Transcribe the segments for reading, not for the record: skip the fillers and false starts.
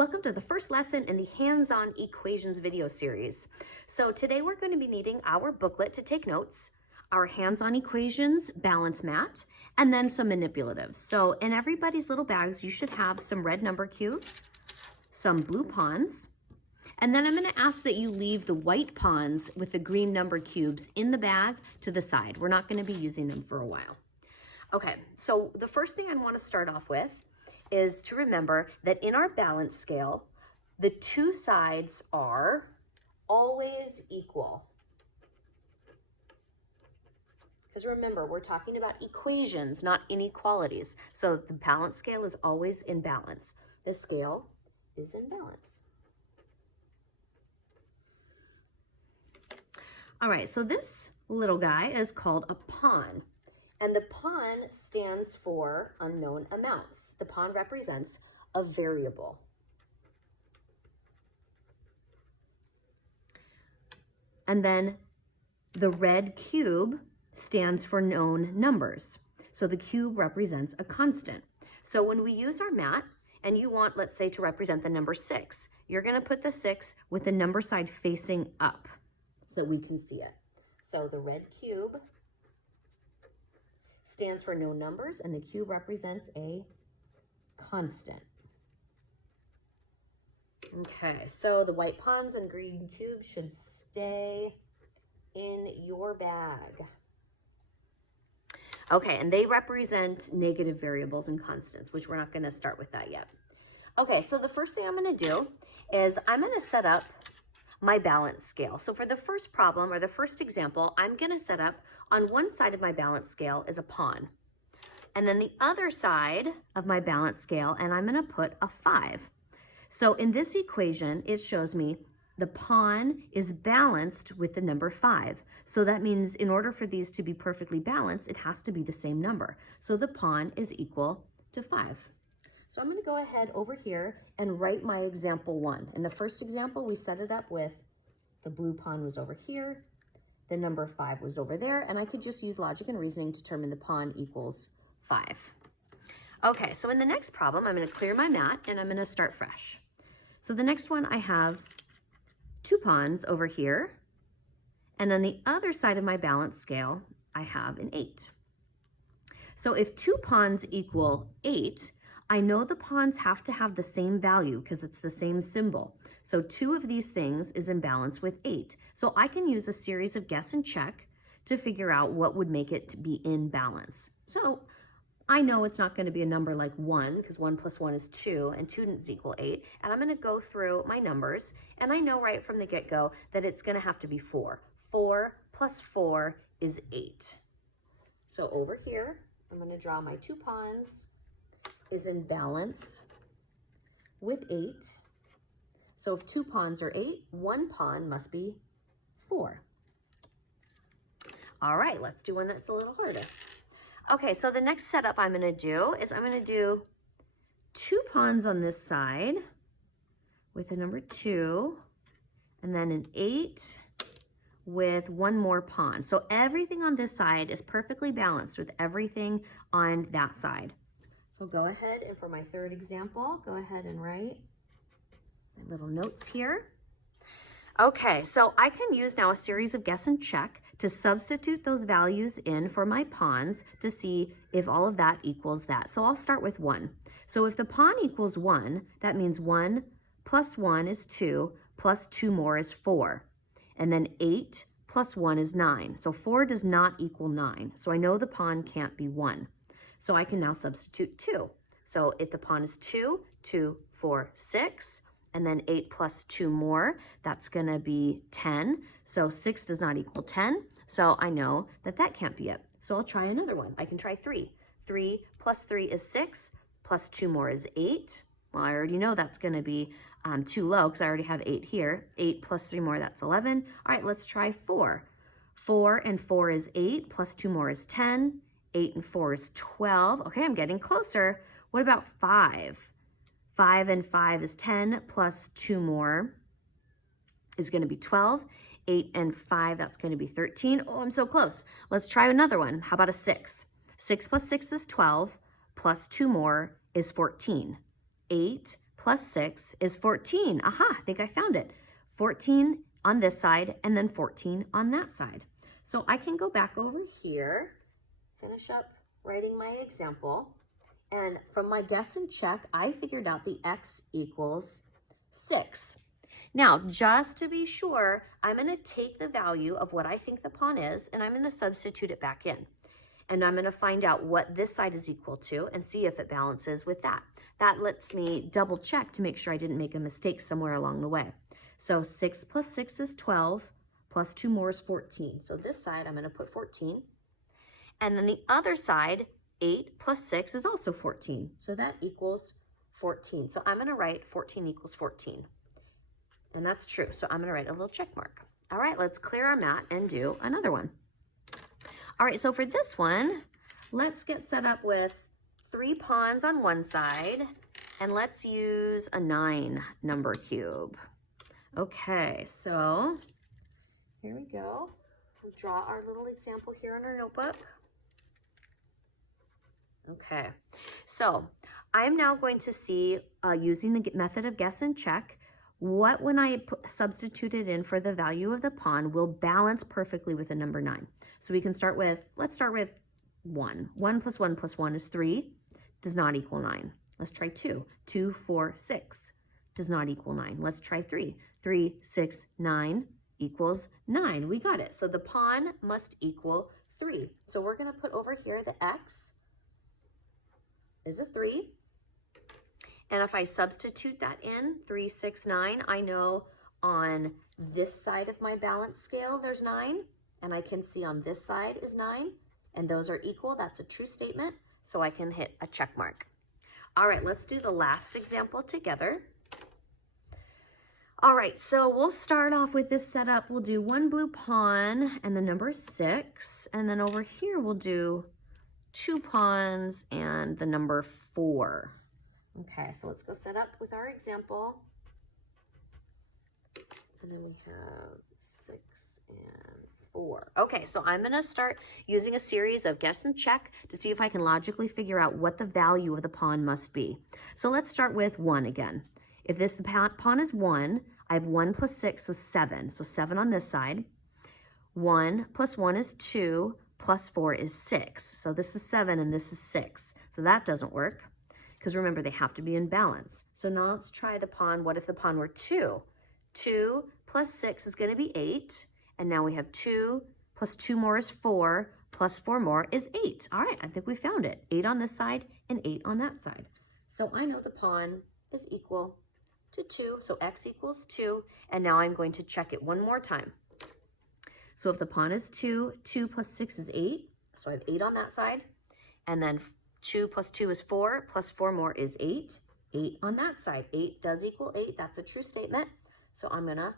Welcome to the first lesson in the hands-on equations video series. So today we're going to be needing our booklet to take notes, our hands-on equations balance mat, and then some manipulatives. So in everybody's little bags, you should have some red number cubes, some blue pawns, and then I'm going to ask that you leave the white pawns with the green number cubes in the bag to the side. We're not going to be using them for a while. Okay, so the first thing I want to start off with is to remember that in our balance scale, the two sides are always equal. Because remember, we're talking about equations, not inequalities. So the balance scale is always in balance. The scale is in balance. All right, so this little guy is called a pawn. And the pawn stands for unknown amounts. The pawn represents a variable. And then the red cube stands for known numbers. So the cube represents a constant. So when we use our mat, and you want, let's say, to represent the number 6, you're going to put the 6 with the number side facing up so that we can see it. So the red cube stands for known numbers, and the cube represents a constant. Okay, so the white pawns and green cubes should stay in your bag. Okay, and they represent negative variables and constants, which we're not going to start with that yet. Okay, so the first thing I'm going to do is I'm going to set up my balance scale. So for the first problem or the first example, I'm going to set up on one side of my balance scale is a pawn. And then the other side of my balance scale, and I'm going to put a 5. So in this equation, it shows me the pawn is balanced with the number 5. So that means in order for these to be perfectly balanced, it has to be the same number. So the pawn is equal to 5. So I'm going to go ahead over here and write my example 1. In the first example, we set it up with the blue pawn was over here, the number 5 was over there, and I could just use logic and reasoning to determine the pawn equals 5. Okay, so in the next problem, I'm going to clear my mat and I'm going to start fresh. So the next one, I have 2 pawns over here, and on the other side of my balance scale, I have an 8. So if 2 pawns equal 8, I know the pawns have to have the same value because it's the same symbol. So 2 of these things is in balance with 8. So I can use a series of guess and check to figure out what would make it to be in balance. So I know it's not going to be a number like 1 because 1 plus 1 is 2 and 2 doesn't equal 8. And I'm going to go through my numbers and I know right from the get-go that it's going to have to be 4. 4 plus 4 is 8. So over here, I'm going to draw my 2 pawns is in balance with 8. So if 2 pawns are 8, 1 pawn must be 4. All right, let's do one that's a little harder. Okay, so the next setup I'm going to do is I'm going to do 2 pawns on this side with a number 2, and then an 8 with 1 more pawn. So everything on this side is perfectly balanced with everything on that side. So go ahead, and for my third example, go ahead and write my little notes here. Okay, so I can use now a series of guess and check to substitute those values in for my pawns to see if all of that equals that. So I'll start with 1. So if the pawn equals 1, that means 1 plus 1 is 2, plus 2 more is 4. And then 8 plus 1 is 9. So 4 does not equal 9. So I know the pawn can't be 1. So I can now substitute 2. So if the pawn is 2, 2, 4, 6, and then 8 plus 2 more, that's going to be 10. So 6 does not equal 10. So I know that that can't be it. So I'll try another one. I can try 3. 3 plus 3 is 6, plus 2 more is 8. Well, I already know that's going to be too low because I already have 8 here. 8 plus 3 more, that's 11. All right, let's try 4. 4 and 4 is 8, plus 2 more is 10. 8 and 4 is 12. Okay, I'm getting closer. What about 5? 5 and 5 is 10, plus 2 more is going to be 12. 8 and 5, that's going to be 13. Oh, I'm so close. Let's try another one. How about a 6? 6 plus 6 is 12, plus 2 more is 14. 8 plus 6 is 14. Aha, I think I found it. 14 on this side and then 14 on that side. So I can go back over here, finish up writing my example. And from my guess and check, I figured out the x equals 6. Now, just to be sure, I'm going to take the value of what I think the pawn is, and I'm going to substitute it back in. And I'm going to find out what this side is equal to and see if it balances with that. That lets me double check to make sure I didn't make a mistake somewhere along the way. So 6 plus 6 is 12, plus 2 more is 14. So this side, I'm going to put 14. And then the other side, 8 plus 6 is also 14. So that equals 14. So I'm going to write 14 equals 14. And that's true. So I'm going to write a little check mark. All right, let's clear our mat and do another one. All right, so for this one, let's get set up with 3 pawns on one side, and let's use a 9 number cube. Okay, so here we go. We'll draw our little example here in our notebook. Okay, so I'm now going to see, using the method of guess and check, what when I substitute it in for the value of the pawn will balance perfectly with the number 9. So we can start with, let's start with 1. 1 plus 1 plus 1 is 3, does not equal 9. Let's try 2. 2, 4, 6, does not equal 9. Let's try 3. 3, 6, 9 equals 9. We got it. So the pawn must equal 3. So we're going to put over here the x is a 3. And if I substitute that in, 3, 6, 9, I know on this side of my balance scale there's 9, and I can see on this side is 9, and those are equal. That's a true statement, so I can hit a check mark. All right, let's do the last example together. All right, so we'll start off with this setup. We'll do 1 blue pawn and the number 6, and then over here we'll do 2 pawns and the number 4. Okay, so let's go set up with our example. And then we have 6 and 4. Okay, so I'm going to start using a series of guess and check to see if I can logically figure out what the value of the pawn must be. So let's start with 1 again. If the pawn is 1, I have 1 plus 6, so 7. So 7 on this side. 1 plus 1 is 2, plus 4 is 6. So this is 7 and this is 6. So that doesn't work, because remember, they have to be in balance. So now let's try the pawn. What if the pawn were 2? 2 plus 6 is going to be 8. And now we have 2 plus 2 more is 4, plus 4 more is 8. All right, I think we found it. 8 on this side and 8 on that side. So I know the pawn is equal to 2. So x equals 2. And now I'm going to check it one more time. So if the pawn is 2, 2 plus 6 is 8. So I have 8 on that side. And then 2 plus 2 is 4, plus 4 more is 8. 8 on that side. 8 does equal 8. That's a true statement. So I'm going to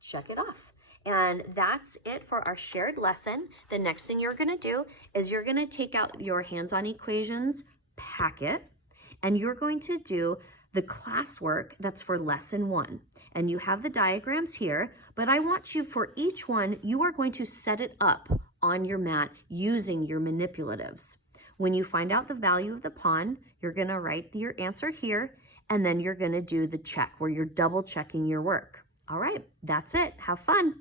check it off. And that's it for our shared lesson. The next thing you're going to do is you're going to take out your hands-on equations packet, and you're going to do the classwork that's for lesson 1. And you have the diagrams here, but I want you, for each one, you are going to set it up on your mat using your manipulatives. When you find out the value of the pawn, you're going to write your answer here, and then you're going to do the check where you're double checking your work. All right, that's it. Have fun.